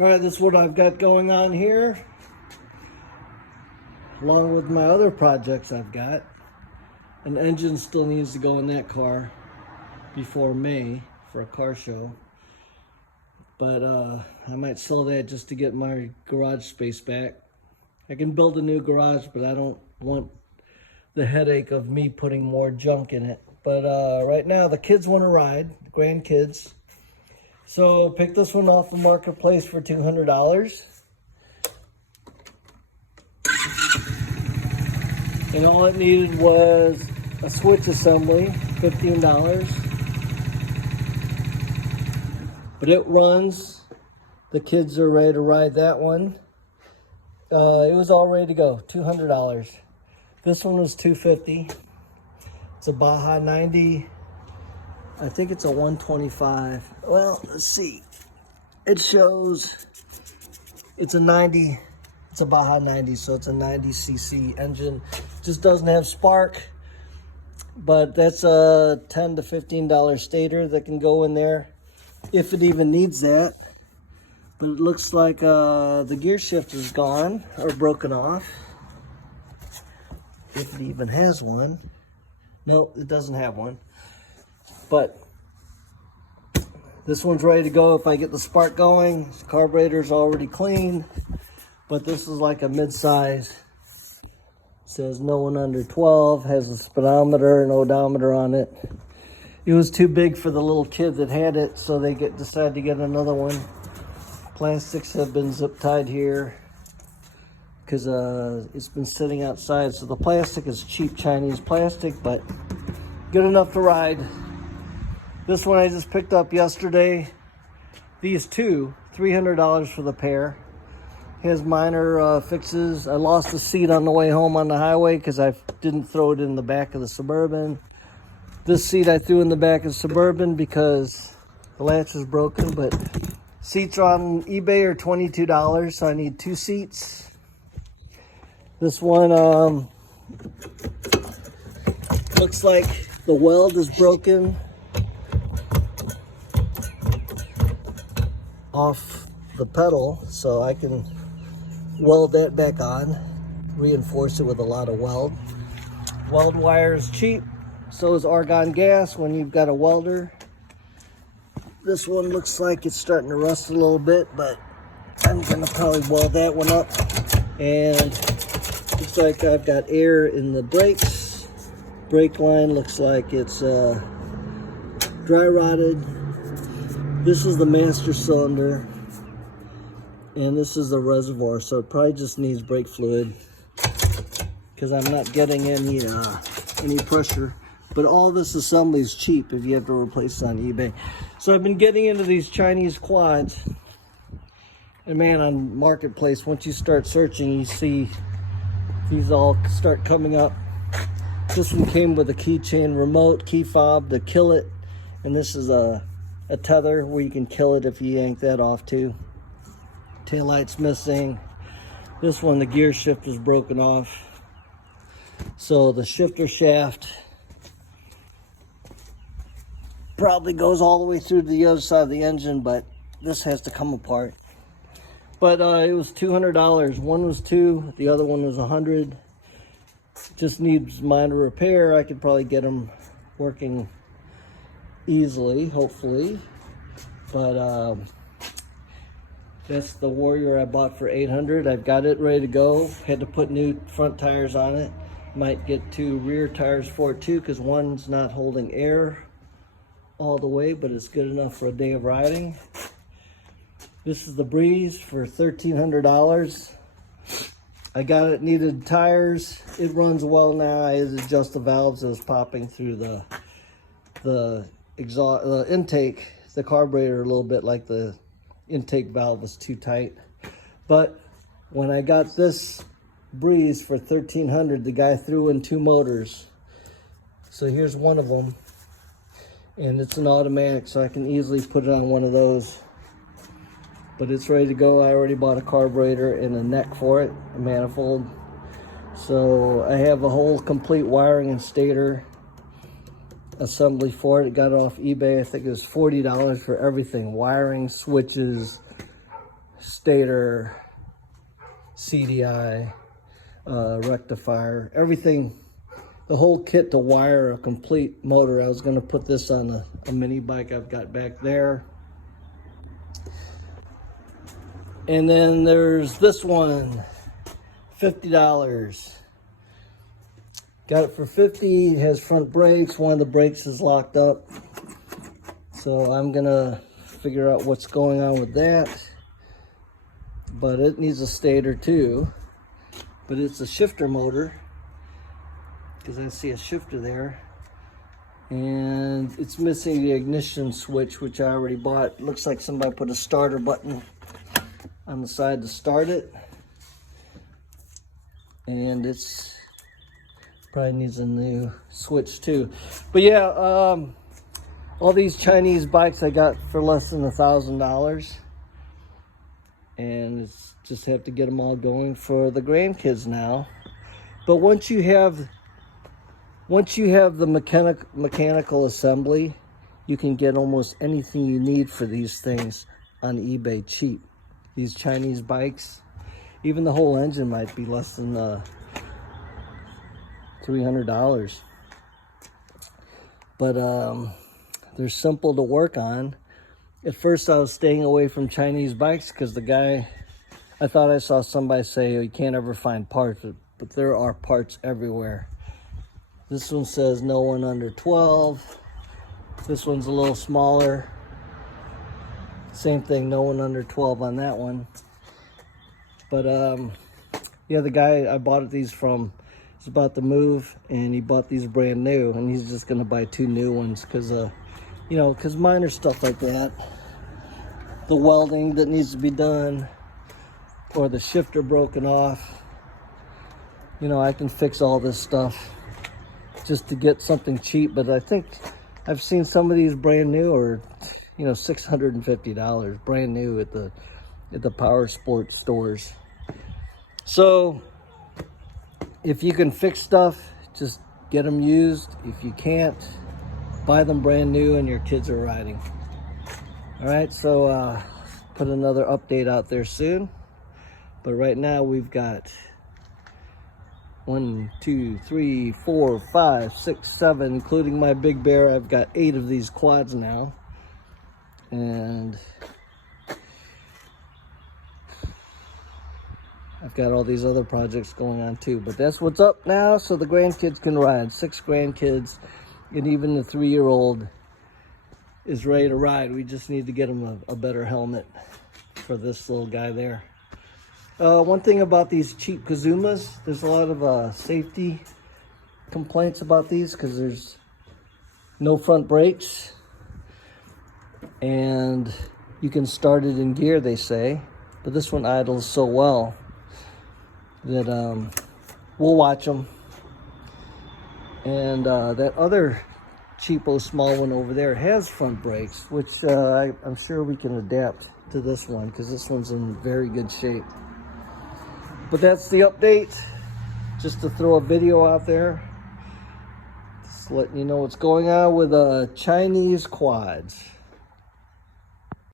All right, this is what I've got going on here, along with my other projects I've got. An engine still needs to go in that car before May for a car show. But I might sell that just to get my garage space back. I can build a new garage, but I don't want the headache of me putting more junk in it. But right now, the kids want to ride, the grandkids. So pick this one off the marketplace for $200. And all it needed was a switch assembly, $15. But it runs. The kids are ready to ride that one. It was all ready to go, $200. This one was $250. It's a Baja 90. I think it's a 125. Well, let's see. It shows it's a 90. It's a Baja 90, so it's a 90cc engine. Just doesn't have spark, but that's a $10 to $15 stator that can go in there, if it even needs that. But it looks like the gear shift is gone or broken off, if it even has one. No, it doesn't have one. But this one's ready to go if I get the spark going. The carburetor's already clean, but this is like a mid-size. Says no one under 12, has a speedometer and odometer on it. It was too big for the little kid that had it, so they decided to get another one. Plastics have been zip tied here because it's been sitting outside. So the plastic is cheap Chinese plastic, but good enough to ride. This one I just picked up yesterday. These two, $300 for the pair. Has minor fixes. I lost the seat on the way home on the highway because I didn't throw it in the back of the Suburban. This seat I threw in the back of the Suburban because the latch is broken, but seats on eBay are $22, so I need two seats. This one looks like the weld is broken off the pedal, so I can weld that back on, reinforce it with a lot of weld. Weld wire is cheap, so is argon gas when you've got a welder. This one looks like it's starting to rust a little bit, but I'm gonna probably weld that one up. And looks like I've got air in the brakes. Brake line looks like it's dry rotted. This is the master cylinder, and this is the reservoir, so it probably just needs brake fluid because I'm not getting any pressure. But all this assembly is cheap if you have to replace it on eBay. So I've been getting into these Chinese quads, and man, on Marketplace, once you start searching, you see these all start coming up. This one came with a keychain remote, key fob to kill it, and this is a tether where you can kill it if you yank that off too. Taillight's missing. This one, the gear shift is broken off. So the shifter shaft probably goes all the way through to the other side of the engine, but this has to come apart. But it was $200. One was $200, the other one was $100. Just needs minor repair. I could probably get them working easily, hopefully. But that's the Warrior I bought for $800. I've got it ready to go. Had to put new front tires on it. Might get two rear tires for it too, because one's not holding air all the way, but it's good enough for a day of riding. This is the Breeze for $1,300. I got it, needed tires. It runs well now. I had to adjust the valves that was popping through the exhaust, the intake, the carburetor a little bit, like the intake valve was too tight. But when I got this Breeze for $1,300, the guy threw in two motors. So here's one of them, and it's an automatic, so I can easily put it on one of those. But it's ready to go. I already bought a carburetor and a neck for it, a manifold. So I have a whole complete wiring and stator assembly for it. Got it off eBay. I think it was $40 for everything. Wiring, switches, stator, CDI, rectifier, everything, the whole kit to wire a complete motor. I was going to put this on a mini bike I've got back there. And then there's this one, $50. Got it for $50. It has front brakes. One of the brakes is locked up. So I'm gonna figure out what's going on with that. But it needs a stator too. But it's a shifter motor, because I see a shifter there. And it's missing the ignition switch, which I already bought. It looks like somebody put a starter button on the side to start it. And it's probably needs a new switch too. But yeah, all these Chinese bikes I got for less than $1,000. And it's just have to get them all going for the grandkids now. But once you have the mechanical assembly, you can get almost anything you need for these things on eBay cheap. These Chinese bikes, even the whole engine might be less than $300. But they're simple to work on. At first I was staying away from Chinese bikes because I thought I saw somebody say, oh, you can't ever find parts, but there are parts everywhere. This one says no one under 12. This one's a little smaller. Same thing, no one under 12 on that one. But yeah, the guy I bought these from is about to move, and he bought these brand new, and he's just gonna buy 2 new ones because you know, because minor stuff like that, the welding that needs to be done, or the shifter broken off, you know, I can fix all this stuff just to get something cheap. But I think I've seen some of these brand new, or you know, $650 brand new at the power sport stores. So if you can fix stuff, just get them used. If you can't, buy them brand new and your kids are riding. All right, so put another update out there soon. But right now we've got 1, 2, 3, 4, 5, 6, 7, including my Big Bear. I've got 8 of these quads now. And I've got all these other projects going on too. But that's what's up now, so the grandkids can ride. 6 grandkids, and even the 3-year-old is ready to ride. We just need to get him a better helmet for this little guy there. One thing about these cheap Kazumas, there's a lot of safety complaints about these because there's no front brakes, and you can start it in gear, they say, but this one idles so well that we'll watch them. And that other cheapo small one over there has front brakes, which I'm sure we can adapt to this one because this one's in very good shape. But that's the update, just to throw a video out there, just letting you know what's going on with Chinese quads.